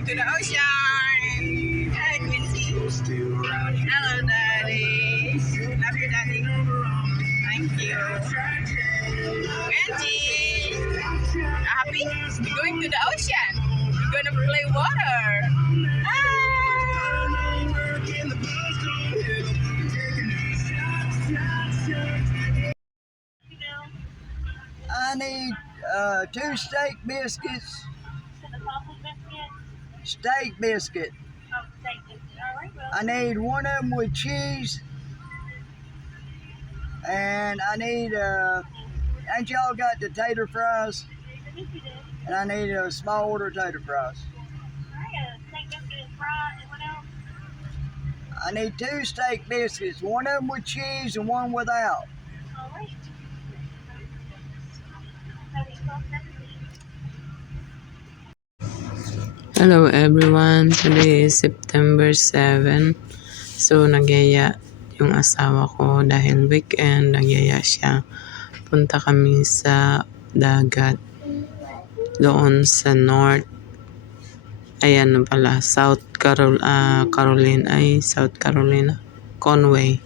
going to the ocean. Hi, Quincy. Hello, Daddy. Love you, Daddy. Thank you. Quincy, happy? We're going to the ocean. We're gonna play water. I need 2 steak biscuits. Steak biscuit. I need one of them with cheese. And I need, ain't y'all got the tater fries? And I need a small order of tater fries. I need 2 steak biscuits, one of them with cheese and one without. Hello everyone, today is September 7. So nagyaya yung asawa ko dahil weekend, nagyaya siya. Punta kami sa dagat doon sa North, ayan pala, South Carolina, Conway.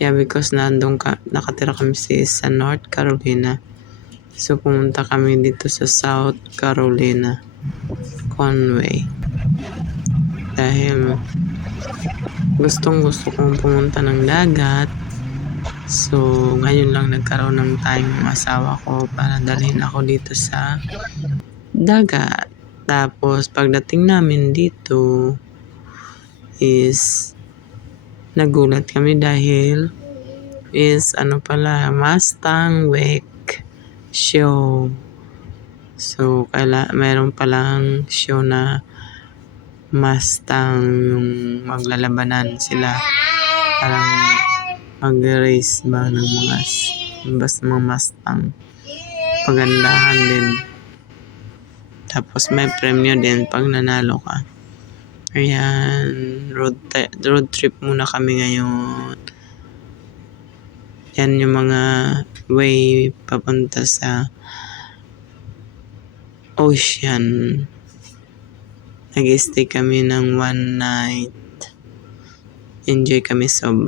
Yeah, because nakatira kami sa North Carolina. So pumunta kami dito sa South Carolina, Conway. Dahil gusto kong pumunta ng dagat. So ngayon lang nagkaroon ng time yung asawa ko para dalhin ako dito sa dagat. Tapos pagdating namin dito is nagulat kami dahil is Mustang Wake show. So mayroon palang show na Mustang, yung maglalabanan sila, parang mag-race ba ng mga Mustang. Pagandahan din. Tapos may premyo din pag nanalo ka. Ayan, road trip muna kami ngayon. Yan yung mga way papunta sa ocean. Nag-stay kami ng 1 night. Enjoy kami sobra.